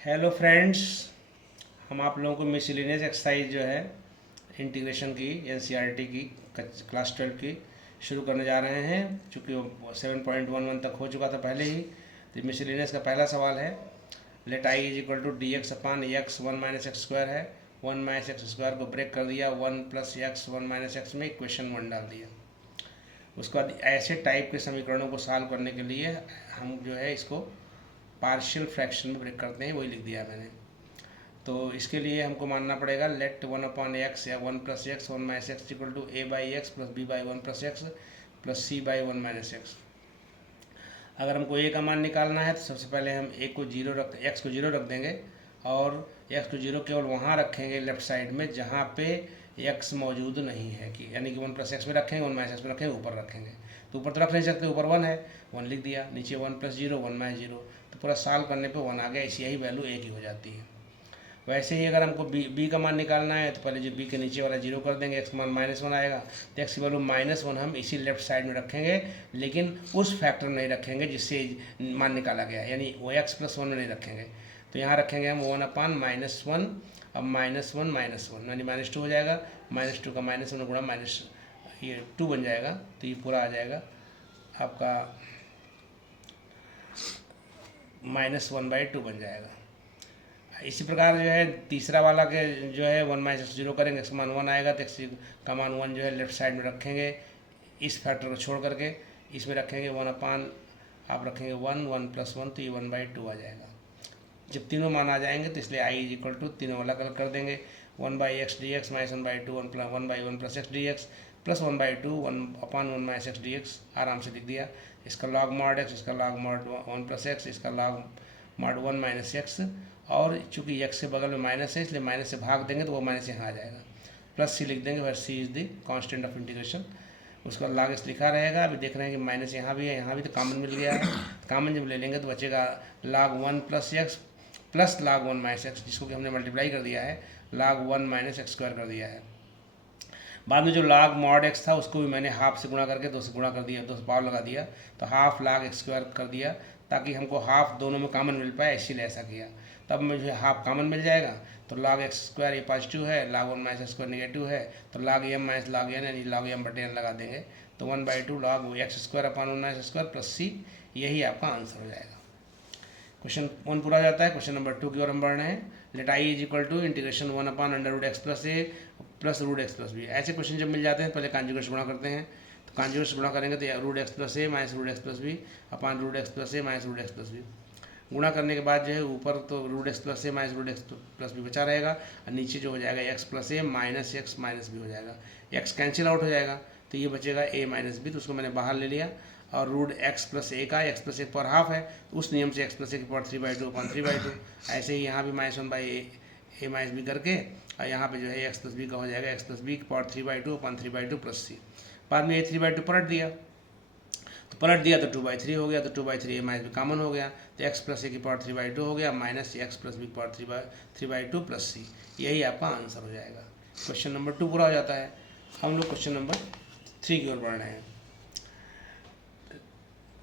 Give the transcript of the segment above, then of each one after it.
Hello friends, हम आप लोगों को मिसलिनियस एक्सरसाइज जो है इंटीग्रेशन की एनसीईआरटी की क्लास 12 की शुरू करने जा रहे हैं। चूँकि वो 7.11 तक हो चुका था पहले ही। तो मिसलिनियस का पहला सवाल है, let I is equal to D X upon X one minus x square है। वन माइनस एक्स स्क्वायर को ब्रेक कर दिया, one plus X one minus X में इक्वेशन वन डाल दिया। उसके बाद ऐसे टाइप के समीकरणों को सॉल्व करने के लिए हम जो है इसको पार्शियल फ्रैक्शन में ब्रेक करते हैं, वही लिख दिया मैंने। तो इसके लिए हमको मानना पड़ेगा लेट वन अपॉन एक्स या one plus X one minus X equal to A by X plus B by one plus X plus C by one minus X. अगर हमको ए का मान निकालना है तो सबसे पहले हम ए को जीरो रख एक्स को जीरो रख देंगे और एक्स को जीरो केवल वहाँ रखेंगे लेफ्ट साइड में जहाँ पे एक्स मौजूद नहीं है, कि यानी कि वन प्लस एक्स में रखेंगे, वन माइनस एक्स में रखेंगे, ऊपर रखेंगे। तो ऊपर तो रख नहीं सकते, ऊपर वन है, वन लिख दिया, नीचे one plus zero one minus zero, तो पूरा सॉल्व करने पे वन आ गया। इसी यही वैल्यू ए की हो जाती है। वैसे ही अगर हमको बी का मान निकालना है तो पहले जो बी के नीचे वाला जीरो कर देंगे, एक्स मान माइनस वन आएगा, तो एक्स की वैल्यू माइनस वन हम इसी लेफ्ट साइड में रखेंगे, लेकिन उस फैक्टर नहीं रखेंगे जिससे मान निकाला गया, यानी वो एक्स प्लस वन में नहीं रखेंगे। तो यहाँ रखेंगे हम वन अपान माइनस वन। अब माइनस वन यानी माइनस टू हो जाएगा, माइनस टू का माइनस वन गुणा माइनस ये टू बन जाएगा, तो ये पूरा आ जाएगा आपका माइनस वन बाई टू बन जाएगा। इसी प्रकार जो है तीसरा वाला के जो है वन माइनस एक्स जीरो करेंगे, एक्स मान वन आएगा तो एक्स का मान वन जो है लेफ्ट साइड में रखेंगे, इस फैक्टर को छोड़ करके इसमें रखेंगे वन अपान, आप रखेंगे वन, वन प्लस वन, तो ये वन बाई टू आ जाएगा। जब तीनों मान आ जाएंगे तो इसलिए आई इज इक्वल टू तीनों अलग अलग कर देंगे, one by x d x minus one by two, one by one plus x d x plus one by two one upon one minus x d x, आराम से लिख दिया। इसका लॉग मॉड एक्स, इसका log mod one plus x, इसका log mod one minus x, और चूंकि x के बगल में माइनस है इसलिए माइनस से भाग देंगे तो वो माइनस यहाँ आ जाएगा, प्लस सी लिख देंगे, फिर c is the constant of integration. उसका लॉग एक्स लिखा रहेगा। अभी देख रहे हैं कि माइनस यहाँ भी है, यहाँ भी, तो कॉमन मिल गया है। कॉमन जब ले लेंगे तो बचेगा log one plus X plus log one minus x, जिसको कि हमने मल्टीप्लाई कर दिया है, log one minus x square कर दिया है। बाद में जो लॉग मॉड एक्स था उसको भी मैंने हाफ से गुणा करके दो से गुणा कर दिया, दो से पावर लगा दिया, तो हाफ लॉग एक्स स्क्वायर कर दिया, ताकि हमको हाफ दोनों में कॉमन मिल पाए, इसीलिए ऐसा किया। तब मुझे हाफ कॉमन मिल जाएगा, तो लॉग एक्स स्क्वायर ये पॉजिटिव है, log one minus x square negative है, तो log m minus log n यानी लॉग एम बटे एन लगा देंगे, तो one by two log x square upon one minus square plus c, यही आपका आंसर हो जाएगा। क्वेश्चन वन पूरा जाता है। क्वेश्चन नंबर टू की ओर हम बढ़ रहे हैं। Let I is equal to integration one upon under root x plus A plus root x plus B. ऐसे क्वेश्चन जब मिल जाते हैं पहले कॉन्जुगेट से गुणा करते हैं, तो कॉन्जुगेट से गुणा करेंगे तो root x plus a minus root x plus b upon root x plus a minus root x plus b. गुणा करने के बाद जो है ऊपर तो root x plus a minus root x plus b बचा रहेगा, और नीचे जो हो जाएगा x plus a minus x minus b हो जाएगा। एक्स कैंसिल आउट हो जाएगा तो ये बचेगा ए माइनस बी, तो उसको मैंने बाहर ले लिया। और रूट एक्स प्लस ए का X plus A power half है, उस नियम से एक्स प्लस ए की power three by two upon three by two. ऐसे ही यहाँ भी minus one by A minus B करके, और यहाँ पे जो है एक्स प्लस बी का हो जाएगा एक्स प्लस बी की power three by two upon three by two plus c. बाद में ए थ्री बाई टू पलट दिया, तो पलट दिया तो टू बाई थ्री हो गया, तो two by three A minus B common हो गया, तो एक्स प्लस ए की पावर थ्री बाई टू हो गया माइनस एक्स प्लस बी की power three by two plus c, यही आपका आंसर हो जाएगा। क्वेश्चन नंबर टू पूरा हो जाता है। हम लोग क्वेश्चन नंबर थ्री की ओर बढ़ रहे हैं।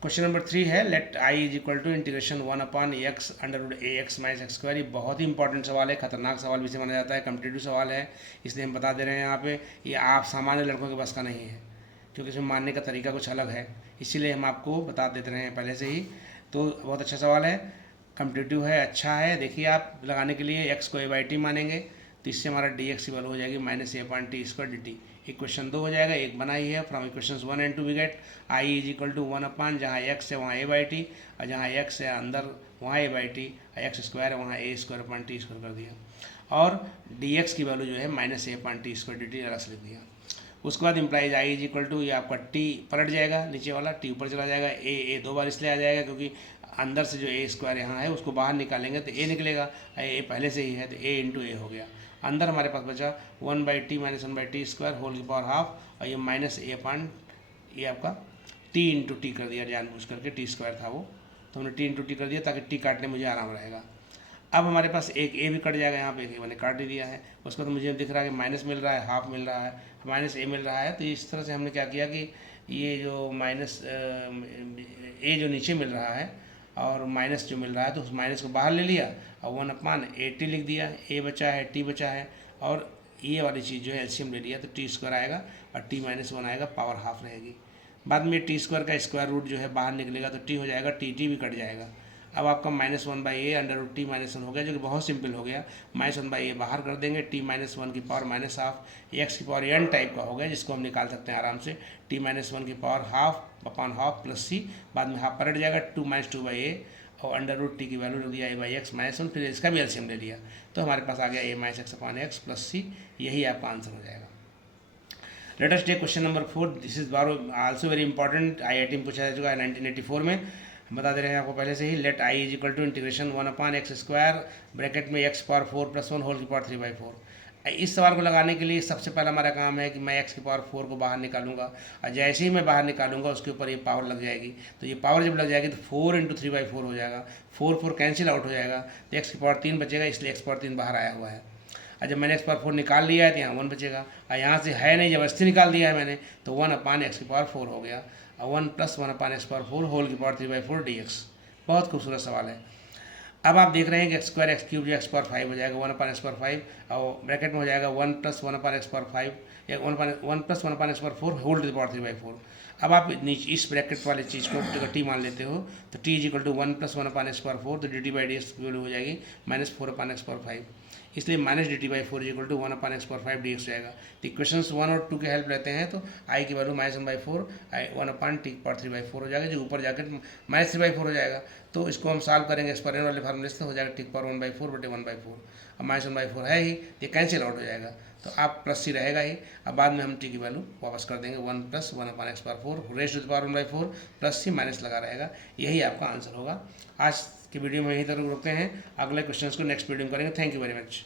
क्वेश्चन नंबर थ्री है let I is equal to integration one upon X under root A X minus x square. ये बहुत ही इंपॉर्टेंट सवाल है, खतरनाक सवाल भी से माना जाता है, कम्पिटेटिव सवाल है, इसलिए हम बता दे रहे हैं यहाँ पे। ये आप सामान्य लड़कों के बस का नहीं है, क्योंकि इसमें मानने का तरीका कुछ अलग है, इसीलिए हम आपको बता देते रहे हैं पहले से ही। तो बहुत अच्छा सवाल है, कम्पिटेटिव है, अच्छा है। देखिए आप लगाने के लिए एक्स को ए बाई टी मानेंगे, तो इससे हमारा डी एक्स की वैल्यू हो जाएगी minus a upon t square d t. Equation दो हो जाएगा, एक बनाई है। From equation one and two we get I is equal to one upon, जहाँ एक्स है वहाँ ए बाई टी, और जहाँ एक्स है अंदर वहाँ a by t, x square है वहाँ a square upon t square कर दिया, और डी एक्स की वैल्यू जो है minus a upon t square d t अलग से लिख दिया। उसके बाद implies I is equal to, ये आपका टी पलट जाएगा, नीचे वाला टी ऊपर चला जाएगा, ए दो बार इसलिए आ जाएगा क्योंकि अंदर से जो ए स्क्वायर यहाँ है उसको बाहर निकालेंगे तो ए निकलेगा, ए पहले से ही है तो ए इंटू ए हो गया। अंदर हमारे पास बचा one by T minus one by T square whole की पावर हाफ, और ये माइनस ए अपॉन ये आपका टी इंटू टी कर दिया जानबूझ करके, टी स्क्वायर था वो, तो हमने टी इंटू टी कर दिया ताकि टी काटने मुझे आराम रहेगा। अब हमारे पास एक ए भी कट जाएगा, यहाँ पे एक मैंने काट ही दिया है। उसका तो मुझे दिख रहा है कि माइनस मिल रहा है, हाफ मिल रहा है, माइनस ए मिल रहा है, तो इस तरह से हमने क्या किया कि ये जो माइनस ए जो नीचे मिल रहा है और माइनस जो मिल रहा है तो उस माइनस को बाहर ले लिया और 1/80 लिख दिया, ए बचा है, टी बचा है, और ये वाली चीज़ जो है एलसीएम ले लिया तो टी स्क्वायर आएगा और टी माइनस 1 आएगा, पावर हाफ रहेगी। बाद में टी स्क्वायर का स्क्वायर रूट जो है बाहर निकलेगा तो टी हो जाएगा, टी भी कट जाएगा। अब आपका -1/a √t -1 हो गया, जो कि बहुत सिंपल हो गया। -1/a बाहर कर देंगे, t-1 की पावर -हाफ x की पावर n टाइप का हो गया, जिसको हम निकाल सकते हैं आराम से। t-1 की पावर हाफ प्लस c, बाद में हाफ पलट जाएगा 2-2/a और √t की वैल्यू रख दिया a/x -1, फिर इसका भी एलसीएम ले लिया तो हमारे पास आ गया a-x/x प्लस c। यही आपका आंसर हो जाएगा। Let us take question number 4। This is also very important, IIT में पूछा जा चुका है 1984 में। बता दे रहे हैं आपको पहले से ही। Let i is equal to integration 1/x² bracket में x⁴ + 1 होल की पावर 3/4। इस सवाल को लगाने के लिए सबसे पहला हमारा काम है कि मैं x की पावर 4 को बाहर निकालूंगा, और जैसे ही मैं बाहर निकालूंगा उसके ऊपर ये पावर लग जाएगी। तो ये पावर जब लग जाएगी तो 4 × 3/4 हो जाएगा, 4 कैंसिल आउट हो जाएगा, तो x की पावर 3 बचेगा, इसलिए x⁴ बाहर आया हुआ है। और जब मैंने x⁴ निकाल लिया है तो यहाँ 1 बचेगा, और यहाँ से है नहीं, जबरदस्ती निकाल दिया है मैंने, तो 1/x⁴ हो गया, और 1 + 1/x⁴ होल की पावर 3/4 dx। बहुत खूबसूरत सवाल है। अब आप देख रहे हैं कि x² x³ जो x⁴ हो जाएगा 1/x⁴, और ब्रैकेट में हो जाएगा 1 + 1/x⁴, या 1 + 1/x⁴ whole to the power 3/4। अब आप नीचे इस ब्रैकेट वाले चीज़ को अगर t मान लेते हो तो t is equal to 1 + 1/x⁴, तो dt/dx की वैल्यू हो जाएगी -4/x⁴। इसलिए -dt/4 is equal to 1/x⁴ dx हो जाएगा। तो इक्वेशंस 1 और 2 की हेल्प लेते हैं तो i की वैल्यू -1/4 1/t⁴ हो जाएगा, जो ऊपर जाकर -3/4 हो जाएगा। तो इसको हम सॉल्व करेंगे एक्सपेरिमेंट वाले फार्मूले से, हो जाएगा t⁴ 1/4 अब -1/4 है ही, ये कैंसिल आउट हो जाएगा, तो आप प्लस c रहेगा ही। अब बाद में हम t की वैल्यू वापस कर देंगे 1 + 1/x⁴ raise to the power 1/4 plus c minus लगा रहेगा। यही आपका आंसर होगा। आज की वीडियो में यहीं तक रुकते हैं, अगले क्वेश्चंस को नेक्स्ट वीडियो में करेंगे। Thank you very much.